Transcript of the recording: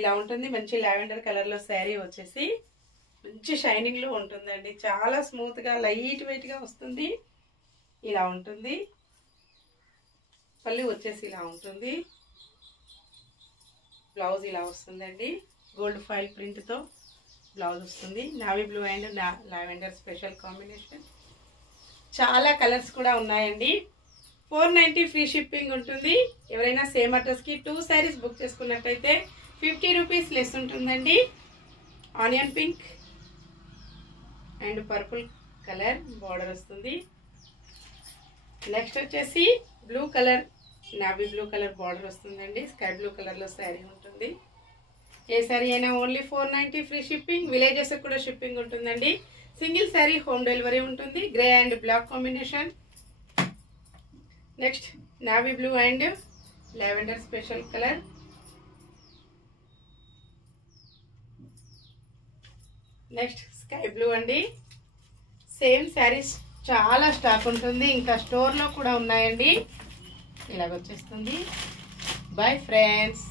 ఇలా ఉంటుంది. మంచి లావెండర్ కలర్ లో శారీ వచ్చేసి మంచి షైనింగ్ లో ఉంటుందండి. చాలా స్మూత్ గా లైట్ వెయిట్ గా వస్తుంది. ఇలా ఉంటుంది. పళ్ళు వచ్చేసి ఇలా ఉంటుంది. బ్లౌజ్ ఇలా వస్తుందండి. గోల్డ్ ఫాయిల్ ప్రింట్ తో బ్లౌజ్ వస్తుంది. Navy blue and lavender special combination. చాలా కలర్స్ కూడా ఉన్నాయండి. 490 ఫ్రీ షిప్పింగ్ ఉంటుంది. ఎవరైనా సేమ్ అడ్రస్ కి 2 శారీస్ బుక్ చేసుకున్నట్లయితే 50 రూపీస్ లెస్ ఉంటుందండి. Onion pink and purple colour border వస్తుంది. నెక్స్ట్ వచ్చేసి blue colour, navy blue colour border వస్తుందండి. స్కై బ్లూ కలర్ లో శారీ ఉంటుంది. ఏ శారీ అయినా ఓన్లీ 490 ఫ్రీ షిప్పింగ్. విలేజెస్ కూడా షిప్పింగ్ ఉంటుందండి. సింగిల్ శారీ హోమ్ డెలివరీ ఉంటుంది. Grey and black combination. Next navy blue and lavender special colour. Next sky blue అండి. Same saris చాలా స్టాక్ ఉంటుంది. ఇంకా స్టోర్ లో కూడా ఉన్నాయండి. ఇలాగ వచ్చేస్తుంది. Bye friends.